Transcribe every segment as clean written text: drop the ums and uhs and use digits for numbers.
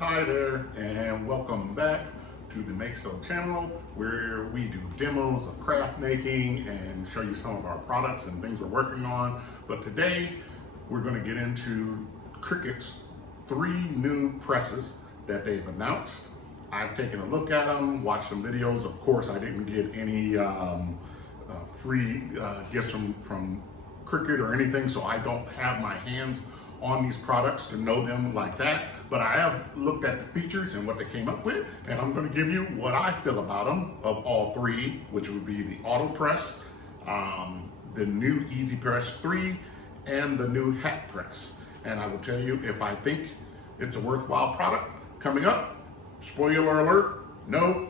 Hi there, and welcome back to the Makeso channel, where we do demos of craft making and show you some of our products and things we're working on. But today we're going to get into Cricut's 3 new presses that they've announced. I've taken a look at them, watched some videos. Of course, I didn't get any free gifts from Cricut or anything, so I don't have my hands on these products to know them like that, but I have looked at the features and what they came up with, and I'm going to give you what I feel about them of all 3, which would be the Auto Press, the new Easypress 3, and the new Hat Press. And I will tell you if I think it's a worthwhile product. Coming up, spoiler alert, no,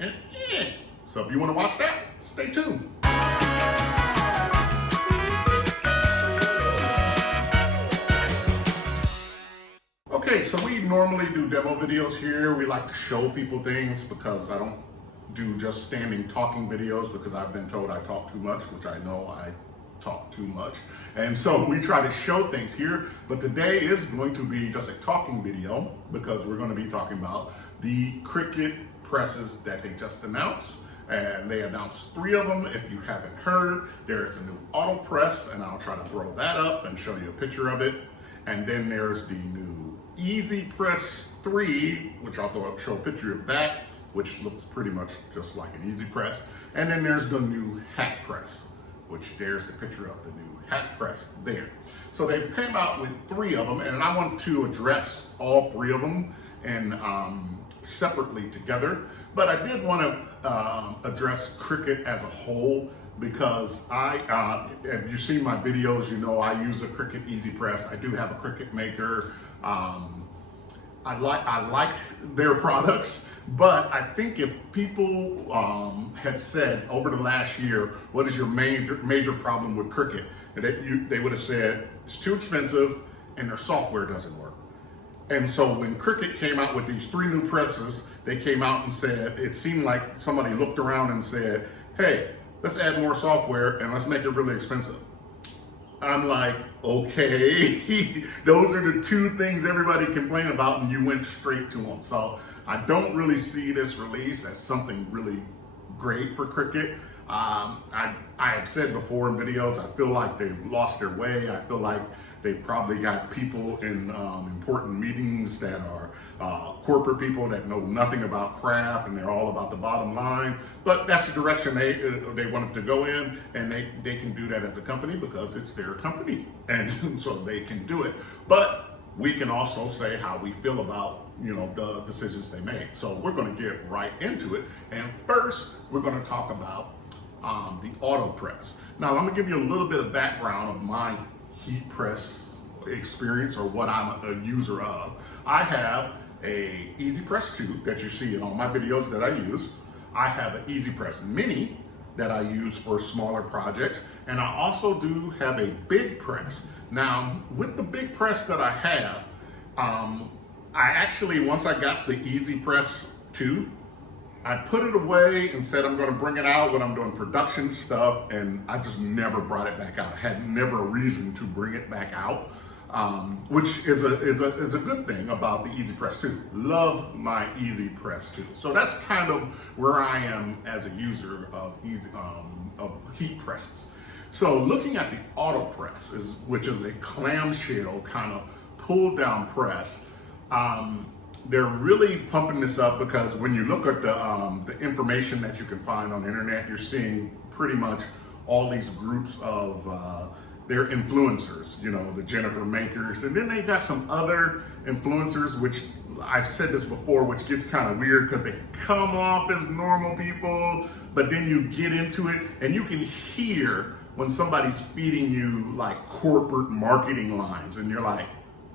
and eh. So if you want to watch that, stay tuned. Okay, so we normally do demo videos here. We like to show people things because I don't do just standing talking videos because I've been told I talk too much, which I know I talk too much. And so we try to show things here, but today is going to be just a talking video because we're going to be talking about the Cricut presses that they just announced. And they announced 3 of them. If you haven't heard, there is a new Auto Press, and I'll try to throw that up and show you a picture of it. And then there's the new Easypress 3, which I'll show a picture of that, which looks pretty much just like an Easypress. And then there's the new Hat Press, which there's the picture of the new Hat Press there. So they've came out with 3 of them, and I want to address all 3 of them and separately together. But I did want to address Cricut as a whole because if you've seen my videos, you know I use a Cricut Easypress. I do have a Cricut Maker. I liked their products, but I think if people had said over the last year, what is your major problem with Cricut? They would have said it's too expensive and their software doesn't work. And so when Cricut came out with these 3 new presses, they came out and said, it seemed like somebody looked around and said, hey, let's add more software and let's make it really expensive. I'm like, okay, those are the 2 things everybody complained about, and you went straight to them. So I don't really see this release as something really great for Cricut. I have said before in videos, I feel like they've lost their way. I feel like they've probably got people in important meetings that are corporate people that know nothing about craft, and they're all about the bottom line. But that's the direction they wanted to go in, and they can do that as a company because it's their company, and so they can do it. But we can also say how we feel about the decisions they make. So we're going to get right into it. And first, we're going to talk about the Auto Press. Now, I'm going to give you a little bit of background of my heat press experience, or what I'm a user of. I have a Easypress 2 that you see in all my videos that I use. I have an Easypress Mini that I use for smaller projects, and I also do have a big press. Now, with the big press that I have, I actually, once I got the Easypress 2, I put it away and said I'm going to bring it out when I'm doing production stuff, and I just never brought it back out. I had never a reason to bring it back out, which is a good thing about the Easypress 2. Love my Easypress 2. So that's kind of where I am as a user of heat presses. So looking at the Auto Press, which is a clamshell kind of pull down press, they're really pumping this up because when you look at the information that you can find on the internet, you're seeing pretty much all these groups of their influencers, the Jennifer Makers, and then they got some other influencers, which I've said this before, which gets kind of weird because they come off as normal people, but then you get into it and you can hear when somebody's feeding you like corporate marketing lines, and you're like,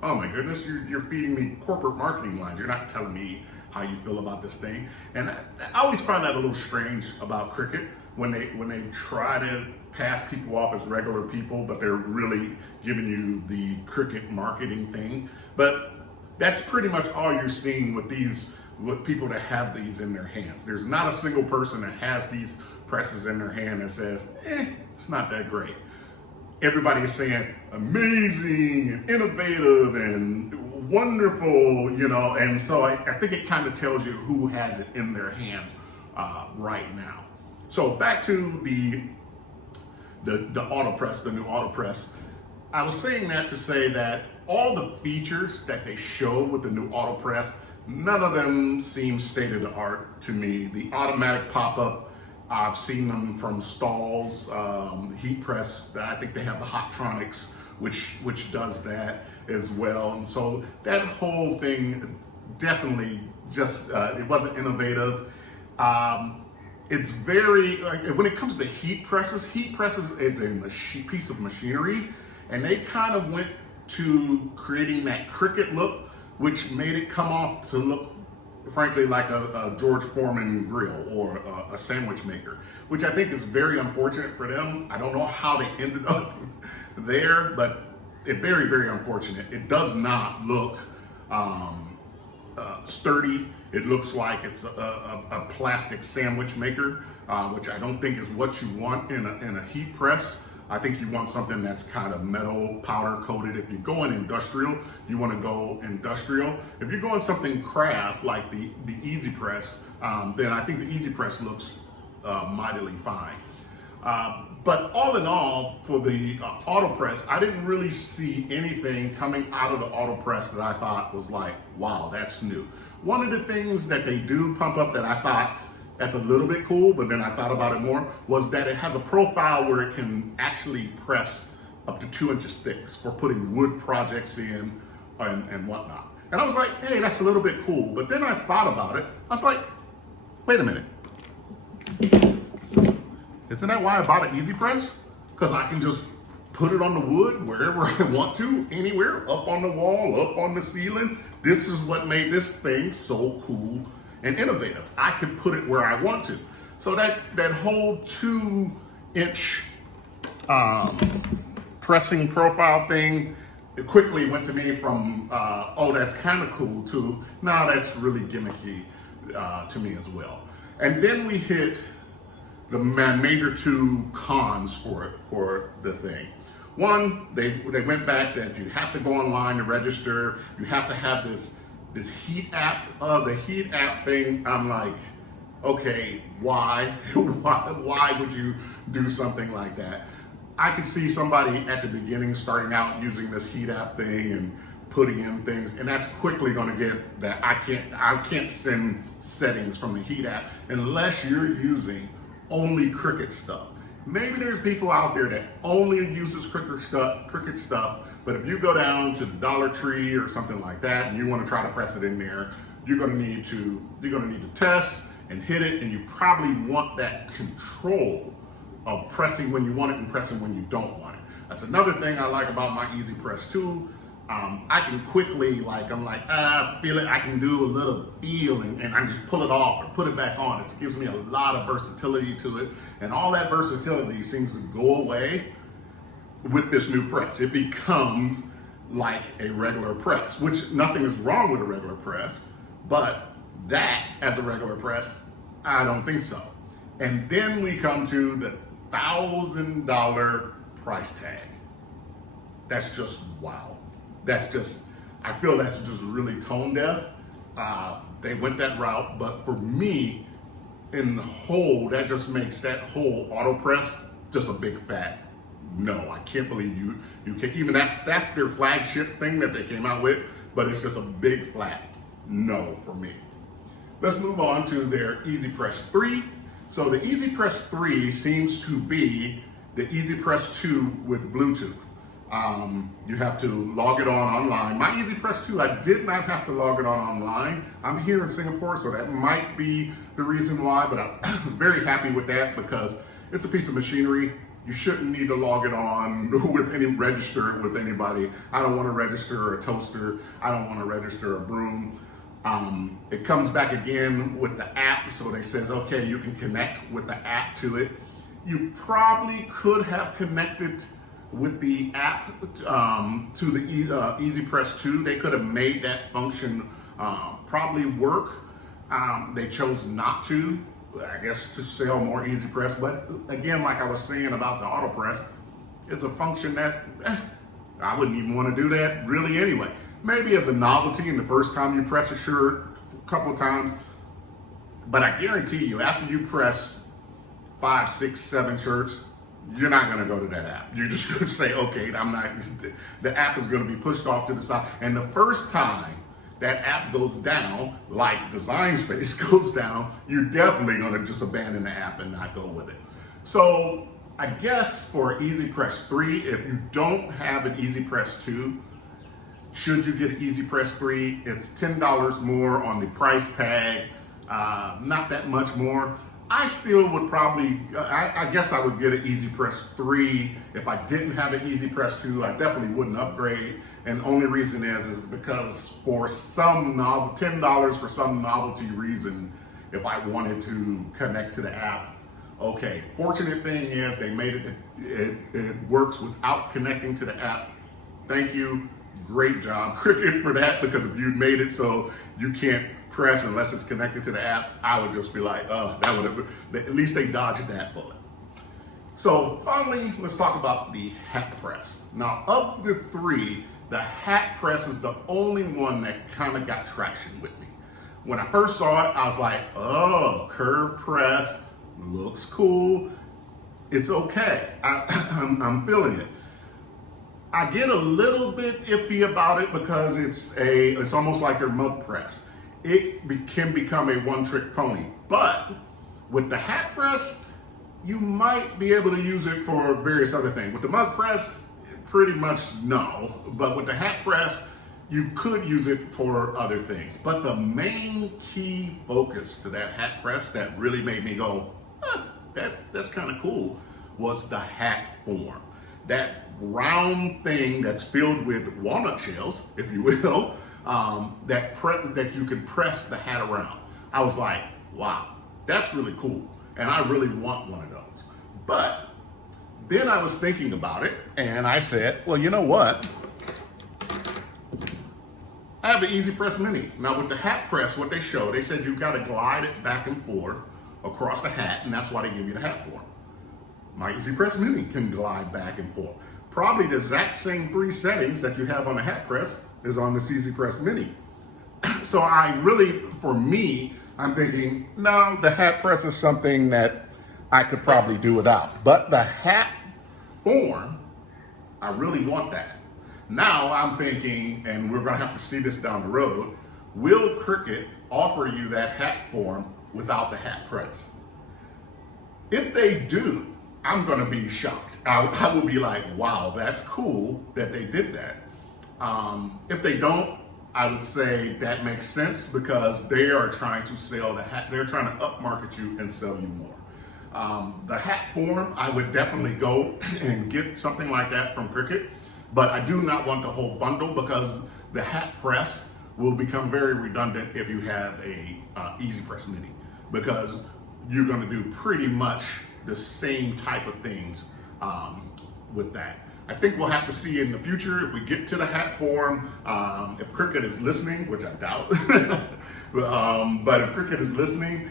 oh my goodness, you're feeding me corporate marketing lines. You're not telling me how you feel about this thing. And I always find that a little strange about Cricut when they try to pass people off as regular people, but they're really giving you the Cricut marketing thing. But that's pretty much all you're seeing with people that have these in their hands. There's not a single person that has these presses in their hand that says, it's not that great. Everybody is saying amazing and innovative and wonderful, you know, and so I think it kind of tells you who has it in their hands right now. So back to the AutoPress, the new AutoPress. I was saying that to say that all the features that they show with the new AutoPress, none of them seem state of the art to me. The automatic pop-up, I've seen them from Stalls, Heat Press. I think they have the Hottronics, which does that as well. And so that whole thing definitely just, it wasn't innovative. It's very, when it comes to heat presses is a piece of machinery, and they kind of went to creating that Cricut look, which made it come off to look, frankly, like a George Foreman grill or a sandwich maker, which I think is very unfortunate for them. I don't know how they ended up there, but it's very, very unfortunate. It does not look sturdy. It looks like it's a plastic sandwich maker, which I don't think is what you want in a heat press. I think you want something that's kind of metal powder coated. If you're going industrial, you want to go industrial. If you're going something craft like the Easypress, then I think the Easypress looks mightily fine. But all in all, for the AutoPress, I didn't really see anything coming out of the AutoPress that I thought was like, wow, that's new. One of the things that they do pump up that I thought that's a little bit cool, but then I thought about it more, was that it has a profile where it can actually press up to 2 inches thick for putting wood projects in and whatnot. And I was like, hey, that's a little bit cool. But then I thought about it. I was like, wait a minute. Isn't that why I bought an Easypress? Because I can just put it on the wood wherever I want to, anywhere, up on the wall, up on the ceiling. This is what made this thing so cool and innovative. I could put it where I want to. So that whole 2-inch pressing profile thing, it quickly went to me from, oh, that's kind of cool, to, no, that's really gimmicky to me as well. And then we hit the major 2 cons for the thing. One, they went back that you have to go online to register. You have to have this heat app. The heat app thing, I'm like, okay, why? why would you do something like that? I could see somebody at the beginning starting out using this heat app thing and putting in things, and that's quickly going to get that I can't send settings from the heat app unless you're using only Cricut stuff. Maybe there's people out there that only uses Cricut stuff, but if you go down to the Dollar Tree or something like that and you want to try to press it in there, you're going to need to test and hit it, and you probably want that control of pressing when you want it and pressing when you don't want it. That's another thing I like about my Easypress too. I can quickly, feel it, I can do a little feel and I just pull it off or put it back on. It gives me a lot of versatility to it, and all that versatility seems to go away with this new press. It becomes like a regular press, which nothing is wrong with a regular press, but that as a regular press, I don't think so. And then we come to the $1,000 price tag. That's just wow. I feel that's just really tone deaf. They went that route, but for me, in the whole, that just makes that whole AutoPress just a big fat no. I can't believe you can, even that's their flagship thing that they came out with, but it's just a big flat no for me. Let's move on to their Easypress 3. So the Easypress 3 seems to be the Easypress 2 with Bluetooth. You have to log it online. My Easypress 2, I did not have to log it online. I'm here in Singapore, so that might be the reason why, but I'm very happy with that because it's a piece of machinery. You shouldn't need to log it on register it with anybody. I don't want to register a toaster. I don't want to register a broom. It comes back again with the app, so it says, okay, you can connect with the app to it. You probably could have connected with the app to the Easypress 2. They could have made that function probably work. They chose not to, I guess, to sell more Easypress. But again, like I was saying about the AutoPress, it's a function that I wouldn't even want to do that really anyway. maybe as a novelty in the first time you press a shirt, a couple of times. But I guarantee you, after you press 5, 6, 7 shirts, you're not going to go to that app. You're just going to say, okay, I'm not. The app is going to be pushed off to the side. And the first time that app goes down, like Design Space goes down, you're definitely going to just abandon the app and not go with it. So I guess for Easypress 3, if you don't have an Easypress 2, should you get an Easypress 3? It's $10 more on the price tag, not that much more. I still would probably, I guess I would get an Easypress 3. If I didn't have an Easypress 2, I definitely wouldn't upgrade. And the only reason is because for some $10 for some novelty reason, if I wanted to connect to the app, okay. Fortunate thing is they made it works without connecting to the app. Thank you. Great job, Cricut, for that, because if you made it so you can't press unless it's connected to the app, I would just be like, oh, that would have, at least they dodged that bullet. So finally, let's talk about the hat press. Now, of the 3, the hat press is the only one that kind of got traction with me. When I first saw it, I was like, oh, curved press, looks cool. It's okay. I'm feeling it. I get a little bit iffy about it because it's almost like their mug press. It can become a one-trick pony. But with the hat press, you might be able to use it for various other things. With the mug press, pretty much no. But with the hat press, you could use it for other things. But the main key focus to that hat press that really made me go, that's kind of cool, was the hat form. That round thing that's filled with walnut shells, if you will, that you can press the hat around. I was like, wow, that's really cool. And I really want one of those. But then I was thinking about it and I said, well, you know what? I have an Easypress Mini. Now with the hat press, what they show, they said you've got to glide it back and forth across the hat, and that's why they give you the hat form. My Easypress Mini can glide back and forth. Probably the exact same 3 settings that you have on the hat press is on this Easypress Mini. So for me, I'm thinking, no, the hat press is something that I could probably do without. But the hat form, I really want that. Now I'm thinking, and we're gonna have to see this down the road, will Cricut offer you that hat form without the hat press? If they do, I'm gonna be shocked. I will be like, wow, that's cool that they did that. If they don't, I would say that makes sense because they are trying to sell the hat. They're trying to upmarket you and sell you more. The hat form, I would definitely go and get something like that from Cricut, but I do not want the whole bundle because the hat press will become very redundant if you have a Easypress Mini, because you're gonna do pretty much the same type of things with that. I think we'll have to see in the future if we get to the hat form, if Cricut is listening, which I doubt, but if Cricut is listening,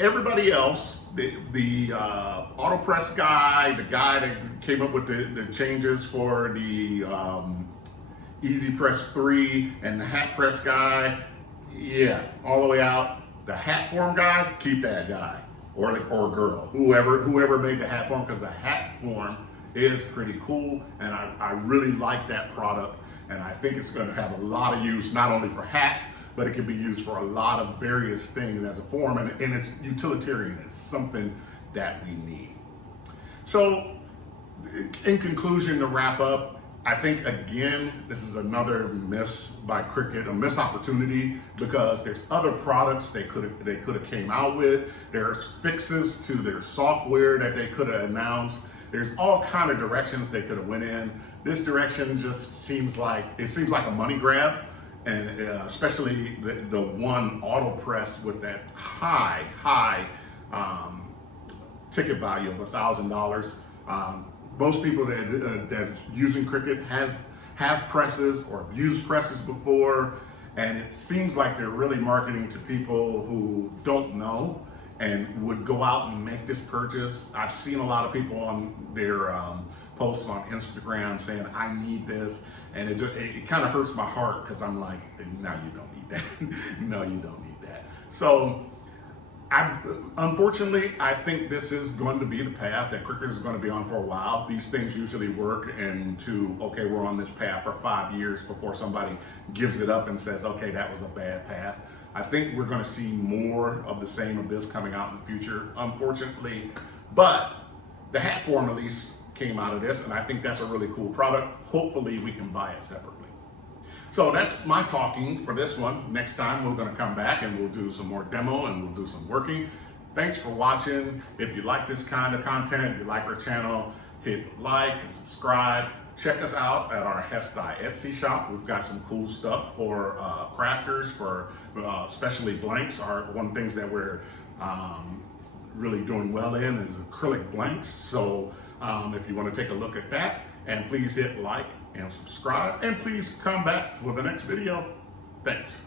everybody else, the AutoPress guy, the guy that came up with the changes for the Easypress 3 and the hat press guy, yeah, all the way out. The hat form guy, keep that guy or girl, whoever made the hat form, because the hat form is pretty cool, and I really like that product, and I think it's going to have a lot of use, not only for hats, but it can be used for a lot of various things as a form, and it's utilitarian. It's something that we need. So, in conclusion, to wrap up, I think again, this is another miss by Cricut, a missed opportunity, because there's other products they could have came out with. There's fixes to their software that they could have announced. There's all kind of directions they could have went in. This direction just seems like a money grab, and especially the one AutoPress with that high ticket value of $1,000. Most people that's using Cricut have presses or have used presses before, and it seems like they're really marketing to people who don't know and would go out and make this purchase. I've seen a lot of people on their posts on Instagram saying, I need this, And it kind of hurts my heart because I'm like, no, you don't need that. No, you don't need that. So unfortunately, I think this is going to be the path that Cricut is going to be on for a while. These things usually work into, okay, we're on this path for 5 years before somebody gives it up and says, okay, that was a bad path. I think we're going to see more of the same of this coming out in the future, unfortunately. But the hat form at least came out of this, and I think that's a really cool product. Hopefully we can buy it separately. So that's my talking for this one. Next time we're going to come back and we'll do some more demo and we'll do some working. Thanks for watching. If you like this kind of content, if you like our channel, hit like and subscribe. Check us out at our Hestai Etsy shop. We've got some cool stuff for crafters, for especially blanks. One of the things that we're really doing well in is acrylic blanks. So if you want to take a look at that, and please hit like and subscribe, and please come back for the next video. Thanks.